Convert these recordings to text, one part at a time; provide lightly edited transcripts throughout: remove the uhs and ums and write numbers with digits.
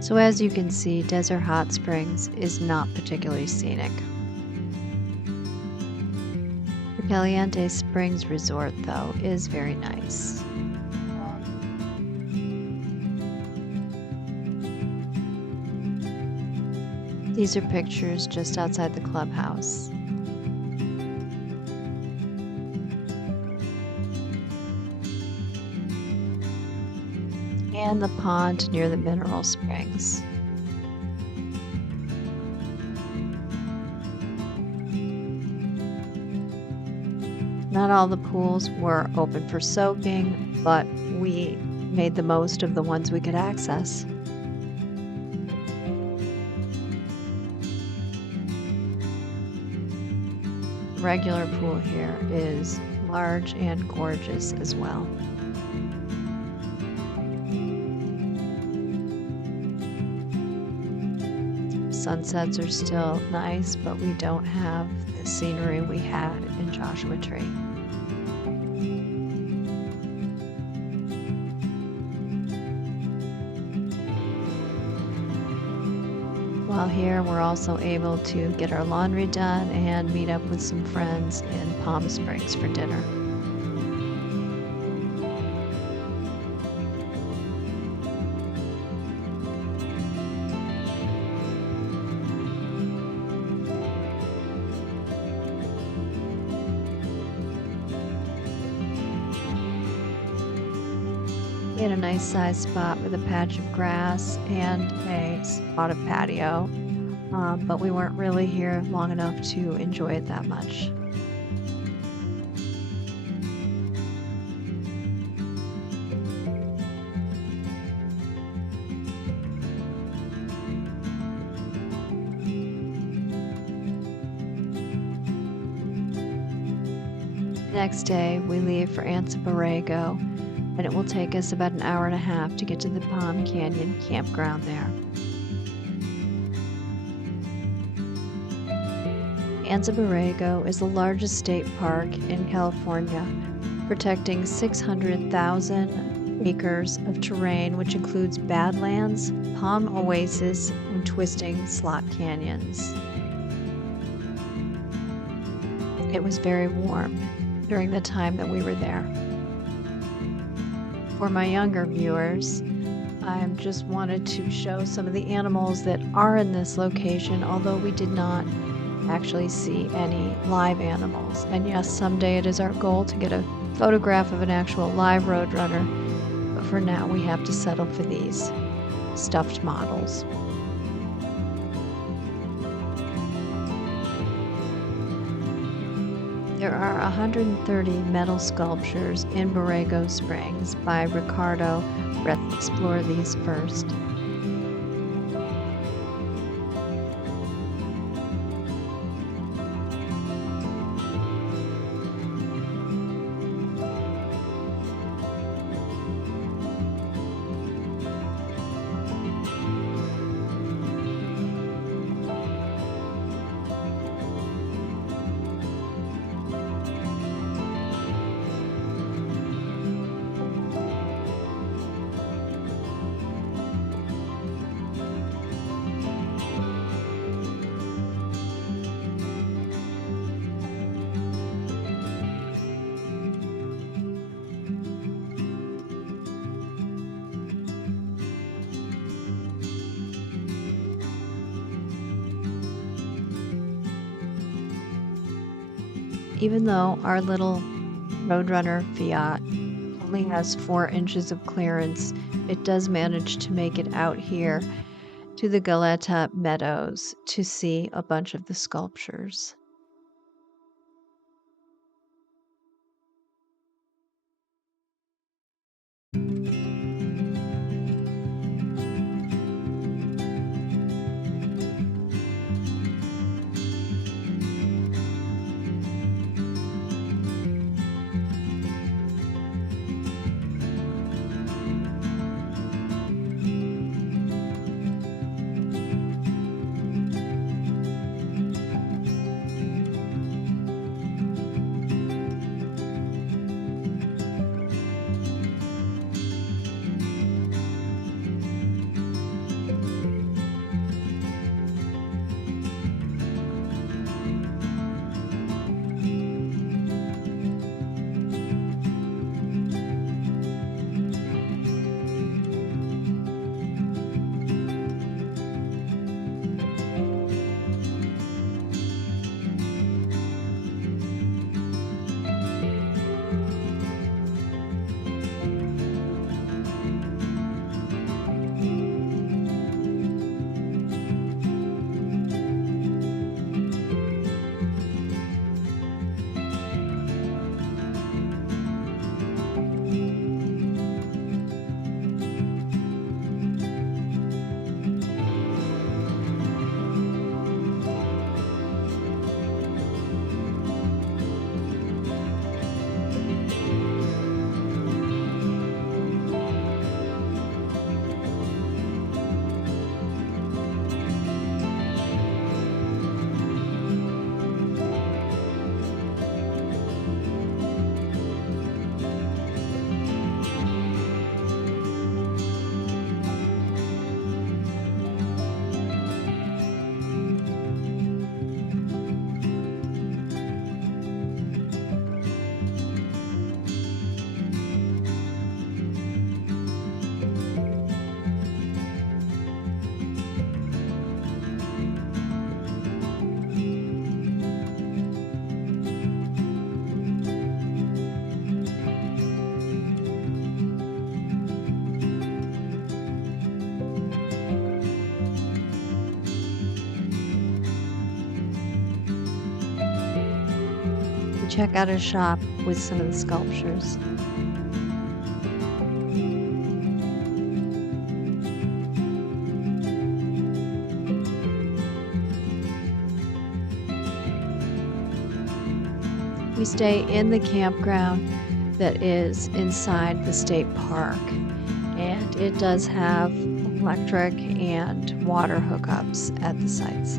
So as you can see, Desert Hot Springs is not particularly scenic. The Caliente Springs Resort, though, is very nice. These are pictures just outside the clubhouse. And the pond near the mineral springs. Not all the pools were open for soaking, but we made the most of the ones we could access. The regular pool here is large and gorgeous as well. Sunsets are still nice, but we don't have the scenery we had in Joshua Tree. While here, we're also able to get our laundry done and meet up with some friends in Palm Springs for dinner. We had a nice sized spot with a patch of grass and a spot of patio, but we weren't really here long enough to enjoy it that much. Next day, we leave for Anza Borrego, and it will take us about an hour and a half to get to the Palm Canyon Campground there. Anza Borrego is the largest state park in California, protecting 600,000 acres of terrain, which includes badlands, palm oases, and twisting slot canyons. It was very warm during the time that we were there. For my younger viewers, I just wanted to show some of the animals that are in this location, although we did not actually see any live animals. And yes, someday it is our goal to get a photograph of an actual live roadrunner, but for now we have to settle for these stuffed models. There are 130 metal sculptures in Borrego Springs by Ricardo. Let's explore these first. Even though our little Roadrunner Fiat only has 4 inches of clearance, it does manage to make it out here to the Goleta Meadows to see a bunch of the sculptures. check out a shop with some of the sculptures. We stay in the campground that is inside the state park, and it does have electric and water hookups at the sites.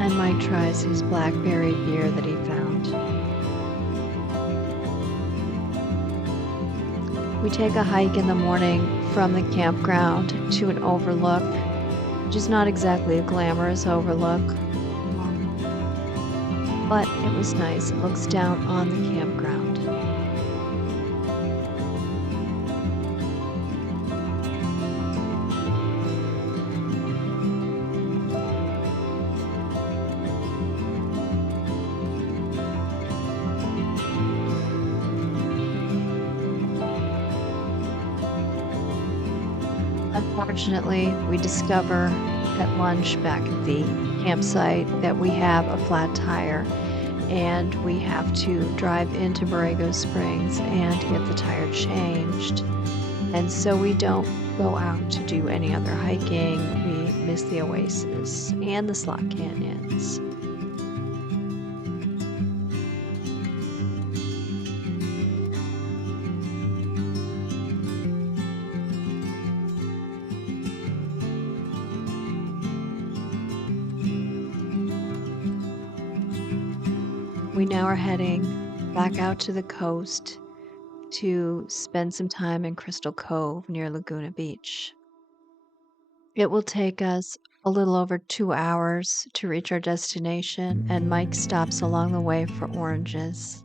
And Mike tries his blackberry beer that he found. We take a hike in the morning from the campground to an overlook, which is not exactly a glamorous overlook, but it was nice. It looks down on the campground. Unfortunately, we discover at lunch back at the campsite that we have a flat tire and we have to drive into Borrego Springs and get the tire changed. And so we don't go out to do any other hiking. We miss the oasis and the slot canyons. We now are heading back out to the coast to spend some time in Crystal Cove near Laguna Beach. It will take us a little over 2 hours to reach our destination, and Mike stops along the way for oranges.